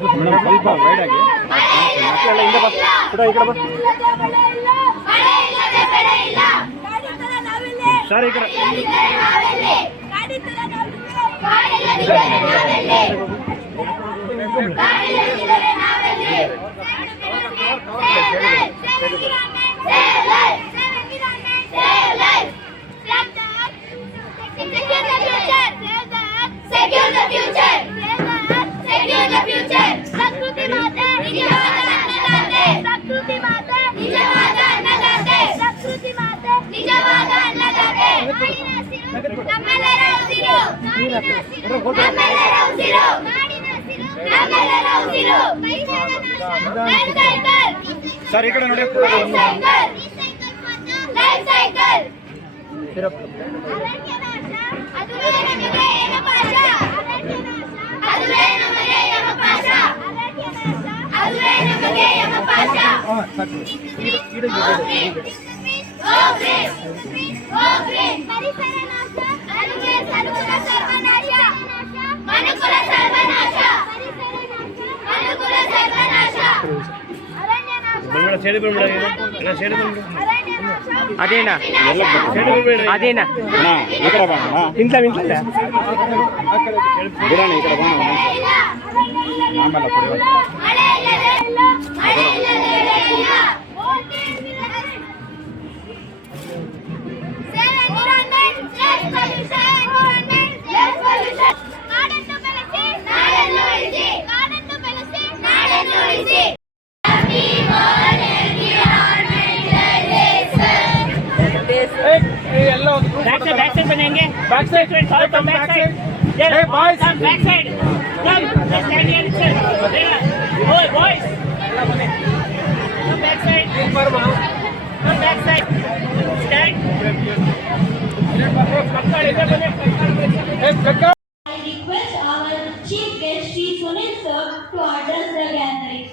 Madam ಸ್ವಲ್ಪ wide ಆಗಿ ಮಕ್ಕಳೆಲ್ಲ ಹಿಂದೆ ಬಾ ಈ ಕಡೆ ಬಾ ಸರ್ ಈ ಕಡೆ Secure the future. Secure the future. Prakruti Mata nijavada annadate. Prakruti Mata nijavada annadate. Prakruti Mata nijavada annadate. ನಾಡಿನ ಹಸಿರು ನಮ್ಮೆಲ್ಲರ ಉಸಿರು. ನಾಡಿನ ಹಸಿರು ನಮ್ಮೆಲ್ಲರ ಉಸಿರು. ನಾಡಿನ ಹಸಿರು ನಮ್ಮೆಲ್ಲರ ಉಸಿರು. Life cycle. ಸರ್ ಈ ಕಡೆ ನೋಡಿ. Life cycle. Life cycle. ಅರಣ್ಯ ನಾಶ ಅದುವೇ ನಮಗೆ ಯಮಪಾಶ. ಅದುವೇ ನಮಗೆ ಯಮಪಾಶ. ಅದುವೇ ನಮಗೆ ಯಮಪಾಶ. ಪರಿಸರ ನಾಶ ಅದುವೇ ಸರ್ವರ ಸರ್ವನಾಶ. ಮನುಕುಲ ಸರ್ವನಾಶ. ಮನುಕುಲ ಸರ್ವನಾಶ. ಅರಣ್ಯ ನಾಶ ಅದೇನಾ ಅದೇನಾ ಇಂತ ಮಿಂಚಲ್ಲ ಬಿಡೋಣ ಈ ಕಡೆ ಬರೋಣ ಆಮೇಲೆ ಕೊಡುವ बैक साइड बनेंगे back side come back side ये boys come back side come stand here itself ओए boys come back side come back side stand I request our chief guest Shri Sunil sir to address the gathering.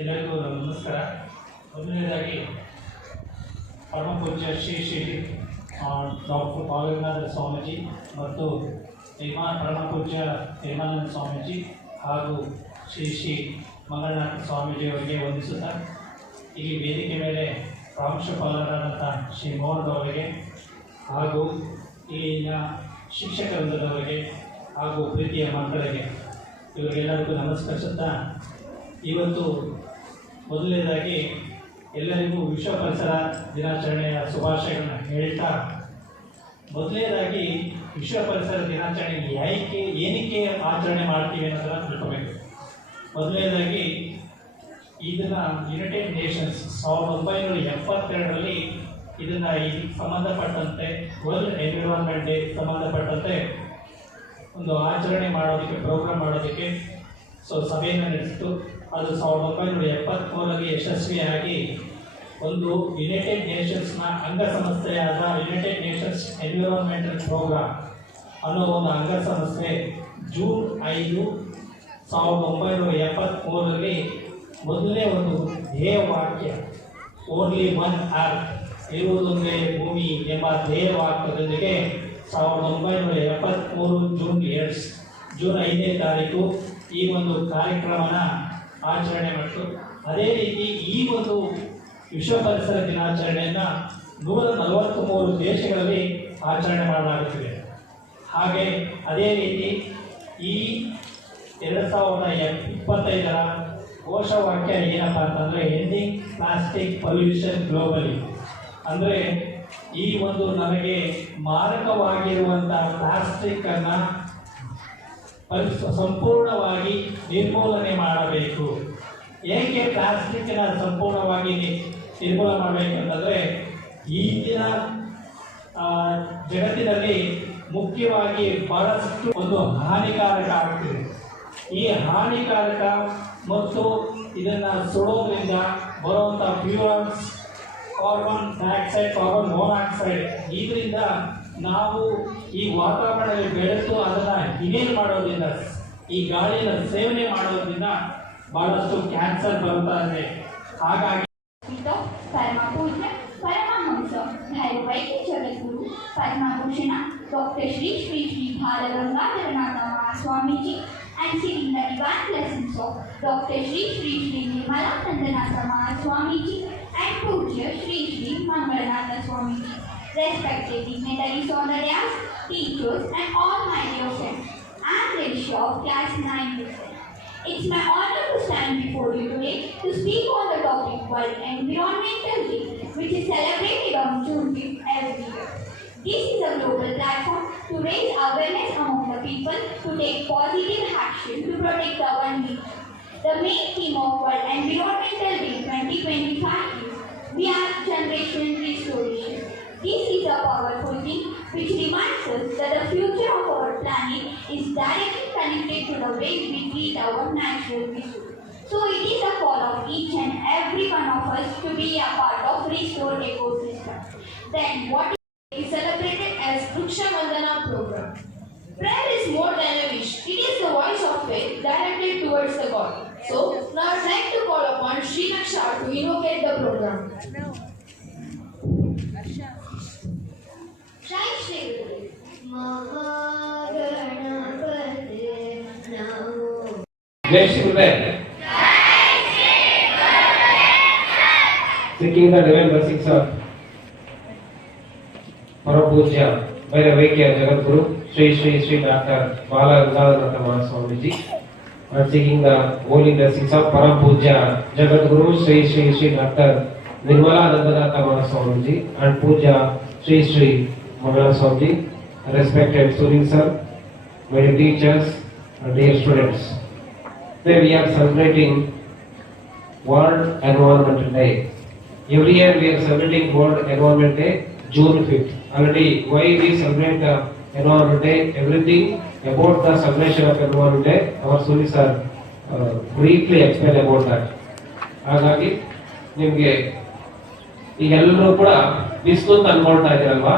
ಎಲ್ಲರಿಗೂ ನಮಸ್ಕಾರ. ಮೊದಲನೇದಾಗಿ ಪರಮ ಪೂಜ್ಯ Shri Shri doctor ಪಾವನಾಥ Swamiji ಮತ್ತು ಪರಮ ಪೂಜ್ಯ ಹೇಮಾನಂದ ಸ್ವಾಮೀಜಿ ಹಾಗೂ ಶ್ರೀ ಶ್ರೀ ಮಂಗಳನಾಥ ಸ್ವಾಮೀಜಿಯವರಿಗೆ ವಂದಿಸುತ್ತಾ ಇಲ್ಲಿ ವೇದಿಕೆ ಮೇಲೆ ಪ್ರಾಂಶುಪಾಲರಾದಂಥ ಶ್ರೀ ಮೋಹನ್ ಅವರಿಗೆ ಹಾಗೂ ಇಲ್ಲಿನ ಶಿಕ್ಷಕ ವೃಂದದವರಿಗೆ ಹಾಗೂ ಪ್ರೀತಿಯ ಮಕ್ಕಳಿಗೆ ಇವರಿಗೆಲ್ಲರಿಗೂ ನಮಸ್ಕರಿಸುತ್ತಾ ಇವತ್ತು ಮೊದಲನೇದಾಗಿ ಎಲ್ಲರಿಗೂ ವಿಶ್ವ ಪರಿಸರ ದಿನಾಚರಣೆಯ ಶುಭಾಶಯಗಳನ್ನು ಹೇಳ್ತಾ ಮೊದಲನೇದಾಗಿ ವಿಶ್ವ ಪರಿಸರ ದಿನಾಚರಣೆ ಏನಕ್ಕೆ ಆಚರಣೆ ಮಾಡ್ತೀವಿ ಅನ್ನೋದನ್ನು ತಿಳ್ಕೋಬೇಕು. ಮೊದಲನೇದಾಗಿ ಇದನ್ನು ಯುನೈಟೆಡ್ ನೇಷನ್ಸ್ 1972ರಲ್ಲಿ ಇದನ್ನು ಇದಕ್ಕೆ ಸಂಬಂಧಪಟ್ಟಂತೆ ವರ್ಲ್ಡ್ ಎನ್ವಿರಾನ್ಮೆಂಟ್ ಡೇ ಸಂಬಂಧಪಟ್ಟಂತೆ ಒಂದು ಆಚರಣೆ ಮಾಡೋದಕ್ಕೆ ಪ್ರೋಗ್ರಾಮ್ ಮಾಡೋದಕ್ಕೆ ಸಭೆಯನ್ನು ನಡೆಸಿತು. ಅದು 1973ರಲ್ಲಿ ಯಶಸ್ವಿಯಾಗಿ ಒಂದು ಯುನೈಟೆಡ್ ನೇಷನ್ಸ್ನ ಅಂಗಸಂಸ್ಥೆಯಾದ ಯುನೈಟೆಡ್ ನೇಷನ್ಸ್ ಎನ್ವಿರಾನ್ಮೆಂಟಲ್ ಪ್ರೋಗ್ರಾಮ್ ಅನ್ನೋ ಒಂದು ಅಂಗಸಂಸ್ಥೆ ಜೂನ್ 5, 1973ರಲ್ಲಿ ಮೊದಲನೇ ಒಂದು ಧ್ಯೇಯವಾಕ್ಯ ಓನ್ಲಿ ಒನ್ ಅರ್ತ್ ಇರುವುದೊಂದೇ ಭೂಮಿ ಎಂಬ ಧ್ಯೇಯವಾಕ್ಯದೊಂದಿಗೆ 1973 ಜೂನ್ 5ನೇ ತಾರೀಕು ಈ ಒಂದು ಕಾರ್ಯಕ್ರಮನ ಆಚರಣೆ ಮಾಡಿತು. ಅದೇ ರೀತಿ ಈ ಒಂದು ವಿಶ್ವ ಪರಿಸರ ದಿನಾಚರಣೆಯನ್ನು 143 ದೇಶಗಳಲ್ಲಿ ಆಚರಣೆ ಮಾಡಲಾಗುತ್ತಿದೆ. ಹಾಗೆ ಅದೇ ರೀತಿ ಈ 2025ರ ಘೋಷವಾಕ್ಯ ಏನಪ್ಪ ಅಂತಂದರೆ ಎಂಡಿಂಗ್ ಪ್ಲಾಸ್ಟಿಕ್ ಪೊಲ್ಯೂಷನ್ ಗ್ಲೋಬಲಿ. ಅಂದರೆ ಈ ಒಂದು ನಮಗೆ ಮಾರಕವಾಗಿರುವಂಥ ಪ್ಲಾಸ್ಟಿಕ್ಕನ್ನು ಸಂಪೂರ್ಣವಾಗಿ ನಿರ್ಮೂಲನೆ ಮಾಡಬೇಕು. ಏಕೆ ಪ್ಲಾಸ್ಟಿಕ್ನ ಸಂಪೂರ್ಣವಾಗಿ ನಿರ್ಮೂಲನೆ ಮಾಡಬೇಕಂತಂದರೆ ಈಗಿನ ಜಗತ್ತಿನಲ್ಲಿ ಮುಖ್ಯವಾಗಿ ಬಹಳಷ್ಟು ಒಂದು ಹಾನಿಕಾರಕ ಆಗ್ತಿದೆ. ಈ ಹಾನಿಕಾರಕ ಮತ್ತು ಇದನ್ನು ಸುಡೋದ್ರಿಂದ ಬರುವಂಥ fuels, carbon dioxide, carbon monoxide, ಇದರಿಂದ ನಾವು ಈ ವಾತಾವರಣದಲ್ಲಿ ಬೆಳೆದು ಅದನ್ನು ಇನೇಲ್ ಮಾಡೋದ್ರಿಂದ, ಈ ಗಾಳಿಯನ್ನು ಸೇವನೆ ಮಾಡೋದ್ರಿಂದ ಬಹಳಷ್ಟು ಕ್ಯಾನ್ಸರ್ ಬರ್ತಾ ಇದೆ. ಹಾಗಾಗಿ ಪರಮ ಪೂಜ್ಯ Paramahamsa Padma Bhushana, Dr. Shri Shri Shri Balagangadharanatha Mahaswamiji, and singing the divine blessings of Dr. Shri Shri Shri Nirmala Nandanatha Mahaswamiji and Pujya Shri Shri Mangalanatha Swamiji. Respected dignitaries, honoraries, teachers, and all my dear friends, I am Relisha of class 9. It's my honor to stand before you today to speak on the topic World Environmental Day, which is celebrated on June 5th every year. This is a global platform to raise awareness among the people to take positive action to protect our nature. The main theme of World Environmental Day 2025 is We Are Generation Restoration. This is a powerful thing which reminds us that the future of our planet is directly connected to the way we treat our natural resources. So it is a call of each and every one of us to be a part of restored ecosystem. Then what is celebrated as Vriksha Vandana program. Prayer is more than a wish. It is the voice of faith directed towards the God. So now I'd like to call upon Shri Naksha to inaugurate the program. Jai Shri Guru Mahaganapati Namo. Jai Shri Gurudev. Seeking the divine blessings of Parapujya Bhairavekya Jagadguru Shri Shri Shri Dr. Balagangadharanatha Mahaswamiji, and seeking the holy blessings of Parapujya Jagadguru Shri Shri Shri Dr. Nirmala Nandanatha Mahaswamiji and Pujya Shri Shri Mangalan Swamiji, respected students, sir, my dear teachers, and dear students. Today we are celebrating World Environmental Day. Every year we are celebrating World Environment Day, June 5th. Already, why we celebrate the Environment Day? Everything about the celebration of Environment Day, our students are briefly explain about that. ಹಾಗಾಗಿ ನಿಮಗೆ ಈಗೆಲ್ಲರೂ ಕೂಡ ಬಿಸಿಲು ಅಂತ ಅನ್ಕೊಳ್ತಾ ಇದ್ದೀರಲ್ವಾ?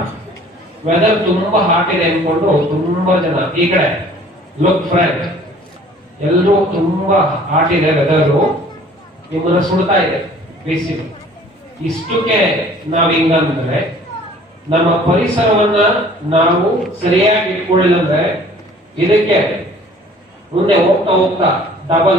Weather ತುಂಬಾ hot ಇದೆ ಅನ್ಕೊಂಡು ತುಂಬಾ ಜನ ಈ ಕಡೆ ಲುಕ್ ಫ್ರೆಂಡ್ ಎಲ್ಲರೂ ತುಂಬಾ ಹಾಟ್ ಇದೆ ವೆದರು, ನಿಮ್ಮನ್ನ ಸುಡ್ತಾ ಇದೆ ಬಿಸಿಲು. ಇಷ್ಟಕ್ಕೆ ನಾವ್ ಹಿಂಗಂದ್ರೆ ನಮ್ಮ ಪರಿಸರವನ್ನ ನಾವು ಸರಿಯಾಗಿ ಇಟ್ಕೊಳ್ಳಿಲ್ಲ ಅಂದ್ರೆ ಇದಕ್ಕೆ ಮುಂದೆ ಹೋಗ್ತಾ ಹೋಗ್ತಾ ಡಬಲ್